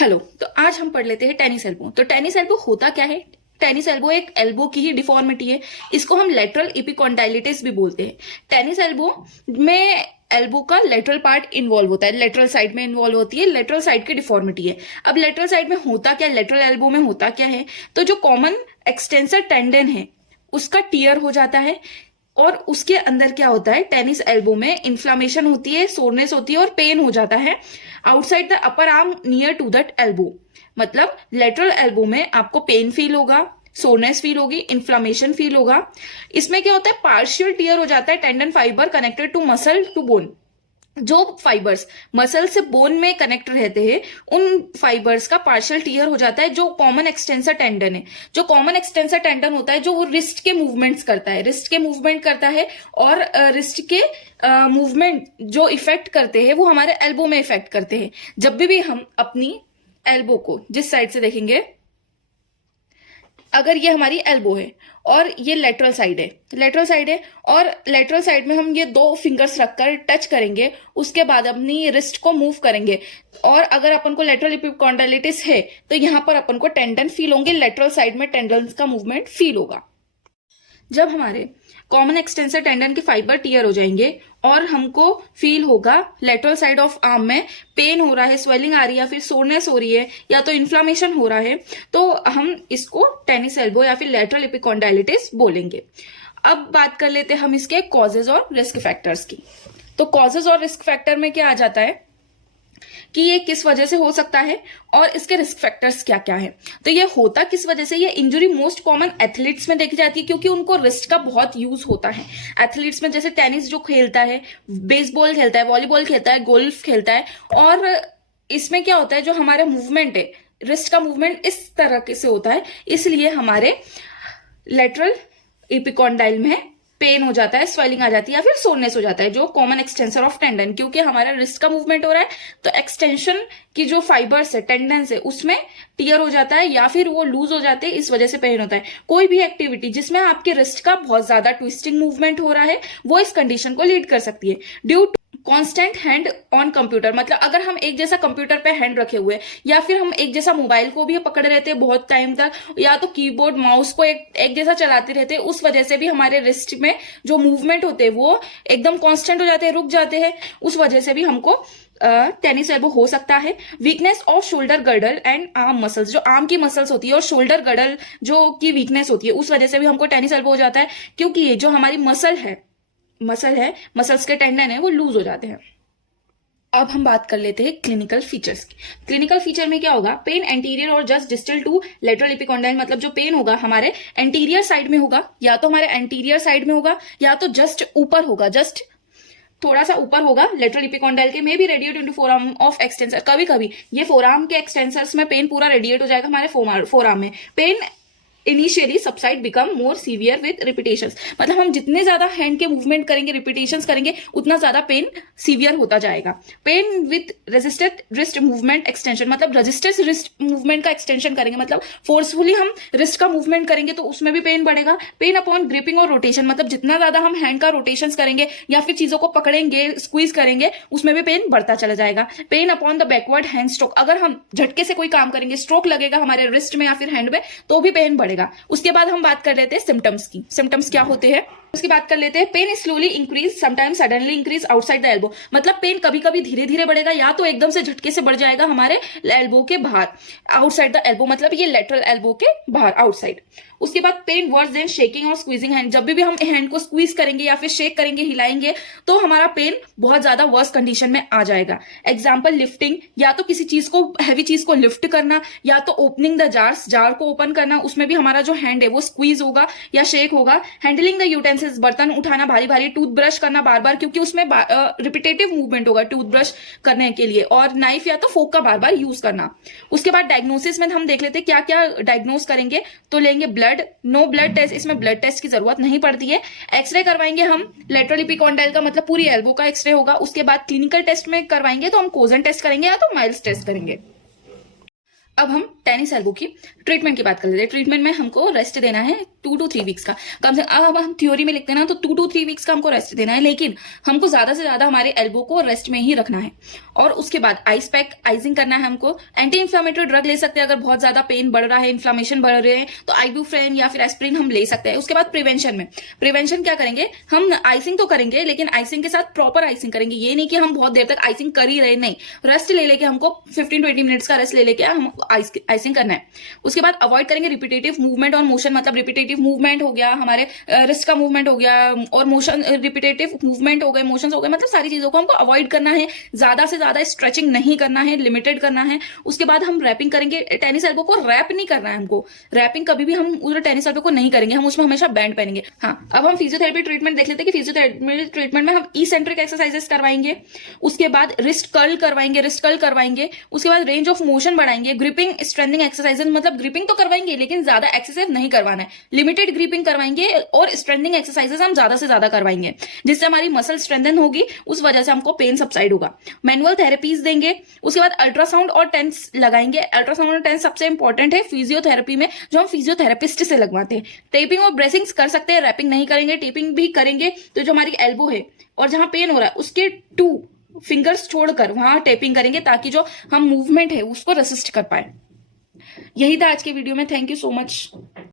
Hello. तो आज हम पढ़ लेते हैं टेनिस एल्बो। तो टेनिस एल्बो होता क्या है? टेनिस एल्बो एक एल्बो की ही डिफॉर्मिटी है। इसको हम लेटरल इपिकॉन्डाइलिटिस भी बोलते हैं। टेनिस एल्बो में एल्बो का लेटरल पार्ट इन्वॉल्व होता है, लेटरल साइड में इन्वॉल्व होती है, लेटरल साइड की डिफॉर्मिटी है। अब लेटरल साइड में होता क्या, लेटरल एल्बो में होता क्या है? तो जो कॉमन एक्सटेंसर टेंडन है उसका टियर हो जाता है और उसके अंदर क्या होता है, टेनिस एल्बो में इन्फ्लामेशन होती है, सोरनेस होती है और पेन हो जाता है outside the upper arm near to that elbow. मतलब लेटरल एल्बो में आपको पेन फील होगा, सोरनेस फील होगी, इन्फ्लामेशन फील होगा। इसमें क्या होता है, पार्शियल टियर हो जाता है tendon fibre connected to muscle to bone. जो फाइबर्स मसल से बोन में कनेक्ट रहते हैं उन फाइबर्स का पार्शियल टीयर हो जाता है। जो कॉमन एक्सटेंसर टेंडन है, जो कॉमन एक्सटेंसर टेंडन होता है, जो वो रिस्ट के मूवमेंट्स करता है, रिस्ट के मूवमेंट करता है और रिस्ट के मूवमेंट जो इफेक्ट करते हैं वो हमारे एल्बो में इफेक्ट करते हैं। जब भी हम अपनी एल्बो को जिस साइड से देखेंगे, अगर ये हमारी एल्बो है और ये लेटरल साइड है, लेटरल साइड है और लेटरल साइड में हम ये दो फिंगर्स रखकर टच करेंगे, उसके बाद अपनी रिस्ट को मूव करेंगे और अगर अपन को लेटरल इपिकॉन्डाइलिटिस है तो यहां पर अपन को टेंडन फील होंगे, लेटरल साइड में टेंडन का मूवमेंट फील होगा। जब हमारे कॉमन एक्सटेंसर टेंडन के फाइबर टियर हो जाएंगे और हमको फील होगा लेटरल साइड ऑफ आर्म में पेन हो रहा है, स्वेलिंग आ रही है या फिर सोरनेस हो रही है या तो इन्फ्लामेशन हो रहा है, तो हम इसको टेनिस एल्बो या फिर लेटरल इपिकॉन्डाइलिटिस बोलेंगे। अब बात कर लेते हैं हम इसके कॉजेज और रिस्क फैक्टर्स की। तो कॉजेज और रिस्क फैक्टर में क्या आ जाता है कि ये किस वजह से हो सकता है और इसके रिस्क फैक्टर्स क्या क्या है। तो ये होता किस वजह से, ये इंजरी मोस्ट कॉमन एथलीट्स में देखी जाती है क्योंकि उनको रिस्ट का बहुत यूज होता है। एथलीट्स में जैसे टेनिस जो खेलता है, बेसबॉल खेलता है, वॉलीबॉल खेलता है, गोल्फ खेलता है, और इसमें क्या होता है, जो हमारा मूवमेंट है, रिस्ट का मूवमेंट इस तरह से होता है, इसलिए हमारे लेटरल इपिकॉन्डाइल में पेन हो जाता है, स्वेलिंग आ जाती है या फिर सोरनेस हो जाता है, जो कॉमन एक्सटेंसर ऑफ टेंडन, क्योंकि हमारा रिस्ट का मूवमेंट हो रहा है तो एक्सटेंशन की जो फाइबर्स है, टेंडन से, उसमें टियर हो जाता है या फिर वो लूज हो जाते हैं, इस वजह से पेन होता है। कोई भी एक्टिविटी जिसमें आपके रिस्ट का बहुत ज्यादा ट्विस्टिंग मूवमेंट हो रहा है वो इस कंडीशन को लीड कर सकती है। Due constant hand on computer, मतलब अगर हम एक जैसा कंप्यूटर पे हैंड रखे हुए या फिर हम एक जैसा मोबाइल को भी पकड़े रहते हैं बहुत टाइम तक, या तो कीबोर्ड माउस को एक जैसा चलाते रहते हैं, उस वजह से भी हमारे रिस्ट में जो मूवमेंट होते हैं वो एकदम कांस्टेंट हो जाते हैं, रुक जाते हैं, उस वजह से भी हमको टेनिस एल्बो हो सकता है। Weakness off shoulder girdle and arm muscles, जो आर्म की मसल्स होती है और शोल्डर गर्डल जो की वीकनेस होती है, उस वजह से भी हमको टेनिस एल्बो हो जाता है, क्योंकि ये जो हमारी मसल्स के टेंडन है वो लूज हो जाते हैं। अब हम बात कर लेते हैं क्लिनिकल फीचर्स की। क्लिनिकल फीचर में क्या होगा, पेन एंटीरियर और जस्ट डिस्टल टू लेटरल इपिकॉन्डाइल, मतलब जो पेन होगा हमारे एंटीरियर साइड में होगा, या तो हमारे एंटीरियर साइड में होगा या तो जस्ट ऊपर होगा, जस्ट थोड़ा सा ऊपर होगा लेटरल इपिकॉन्डाइल के, मे भी radiate into forearm of extensor. कभी कभी ये फोरआर्म के एक्सटेंसर्स में पेन पूरा रेडिएट हो जाएगा हमारे फोरआर्म में। Pain initially subside become more severe with repetitions, मतलब हम जितने ज्यादा हैंड के मूवमेंट करेंगे, रिपीटेशंस करेंगे, उतना ज्यादा पेन सीवियर होता जाएगा। Pain with resisted wrist movement extension, मतलब रजिस्टेड रिस्ट मूवमेंट का एक्सटेंशन करेंगे, मतलब फोर्सफुली हम रिस्ट का मूवमेंट करेंगे तो उसमें भी पेन बढ़ेगा। पेन अपॉन ग्रिपिंग और रोटेशन, मतलब जितना ज्यादा हम हैंड का रोटेशन करेंगे या फिर चीजों को पकड़ेंगे, स्क्वीज करेंगे, उसमें भी पेन बढ़ता चला जाएगा। Pain upon the backward hand stroke, अगर हम झटके से कोई काम करेंगे, स्ट्रोक लगेगा हमारे रिस्ट में या फिर हैंड में, तो भी पेन बढ़ेगा। उसके बाद हम बात कर लेते हैं सिम्टम्स की। सिम्टम्स क्या होते हैं उसकी बात कर लेते हैं। Pain slowly increase, sometimes suddenly increase outside the elbow, मतलब पेन कभी कभी धीरे धीरे बढ़ेगा या तो एकदम से झटके से बढ़ जाएगा हमारे एल्बो के बाहर, आउटसाइड द एल्बो, मतलब ये लेटरल एल्बो के बाहर, आउटसाइड। उसके बाद पेन वर्स देन शेकिंग और स्क्वीजिंग हैंड, जब भी हम हैंड को स्क्वीज करेंगे या फिर शेक करेंगे, हिलाएंगे, तो हमारा पेन बहुत ज्यादा वर्स कंडीशन में आ जाएगा। एग्जाम्पल लिफ्टिंग, या तो किसी चीज को, हैवी चीज को लिफ्ट करना, या तो ओपनिंग द जार्स, जार को ओपन करना, उसमें भी हमारा जो हैंड है वो स्क्वीज होगा या शेक होगा। हैंडलिंग द यूटेंसिल्स, बर्तन उठाना भारी भारी, टूथब्रश करना बार बार, क्योंकि उसमें रिपीटेटिव मूवमेंट होगा टूथब्रश करने के लिए, और नाइफ या तो फोक का बार बार यूज करना। उसके बाद डायग्नोसिस में हम देख लेते हैं क्या क्या डायग्नोस करेंगे। तो लेंगे ब्लड, नो ब्लड टेस्ट, इसमें ब्लड टेस्ट की जरूरत नहीं पड़ती है। एक्सरे करवाएंगे हम लेटरल इपिकॉन्डाइल का, मतलब पूरी एल्बो का एक्सरे होगा। उसके बाद क्लिनिकल टेस्ट में करवाएंगे तो हम कोजन टेस्ट करेंगे या तो माइल्स टेस्ट करेंगे। अब हम टेनिस एल्बो की ट्रीटमेंट की बात कर लेते हैं। ट्रीटमेंट में हमको रेस्ट देना है 2 to 3 वीक्स का कम से कम। अब हम थ्योरी में लिखते हैं ना तो 2 to 3 वीक्स का हमको रेस्ट देना है, लेकिन हमको ज्यादा से ज्यादा हमारे एल्बो को रेस्ट में ही रखना है। और उसके बाद आइस पैक, आइजिंग करना है हमको। एंटी इन्फ्लामेटरी ड्रग ले सकते हैं अगर बहुत ज्यादा पेन बढ़ रहा है, इन्फ्लामेशन बढ़ रहे हैं, तो आइबुप्रोफेन या फिर एस्प्रिन हम ले सकते हैं। उसके बाद प्रिवेंशन क्या करेंगे, हम आइसिंग तो करेंगे लेकिन आइसिंग के साथ प्रॉपर आइसिंग करेंगे। ये नहीं कि हम बहुत देर तक आइसिंग कर ही रहे, नहीं, रेस्ट ले लेके हमको 15-20 मिनट्स का रेस्ट ले लेके हम आइसिंग करना है। उसके बाद अवॉइड करेंगे रिपीटेटिव मूवमेंट और मोशन, मतलब रिपीटेटिव मूवमेंट हो गया, हमारे रिस्ट का मूवमेंट हो गया और मोशन, रिपीटेटिव मूवमेंट हो गए, मोशंस हो गए, मतलब सारी चीजों को हमको अवॉइड करना है। ज्यादा से ज्यादा स्ट्रेचिंग नहीं करना है, लिमिटेड करना है। उसके बाद हम रैपिंग करेंगे। टेनिस एल्बो को रैप नहीं करना है हमको, रैपिंग कभी भी हम उधर टेनिस एल्बो को नहीं करेंगे, हम उसमें हमेशा बैंड पहनेंगे। हाँ, अब हम फिजियोथेरेपी ट्रीटमेंट देख लेते हैं कि फिजियोथेरेपी ट्रीटमेंट में हम इसेंट्रिक एक्सरसाइजेस करवाएंगे, उसके बाद रिस्ट कर्ल करवाएंगे, उसके बाद रेंज ऑफ मोशन बढ़ाएंगे, ग्रिपिंग स्ट्रेंथनिंग एक्सरसाइजेस, मतलब ग्रिपिंग तो करवाएंगे लेकिन ज्यादा एक्सेसिव नहीं करवाना है, लिमिटेड ग्रिपिंग करवाएंगे और स्ट्रेंथनिंग एक्सरसाइजेस हम ज्यादा से ज्यादा करवाएंगे, जिससे हमारी मसल स्ट्रेंथन होगी, उस वजह से हमको पेन सबसाइड होगा। मैनुअल थेरेपीज देंगे, उसके बाद अल्ट्रासाउंड और टेंस लगाएंगे। अल्ट्रासाउंड और टेंस सबसे इंपॉर्टेंट है फिजियोथेरेपी में, जो हम फिजियोथेरेपिस्ट से लगवाते हैं। टेपिंग और ब्रेसिंग्स कर सकते हैं, रैपिंग नहीं करेंगे। टेपिंग भी करेंगे तो जो हमारी एल्बो है और जहां पेन हो रहा है उसके 2 फिंगर्स छोड़कर वहां टेपिंग करेंगे, ताकि जो हम मूवमेंट है उसको रेसिस्ट कर पाए। यही था आज के वीडियो में। Thank you so much.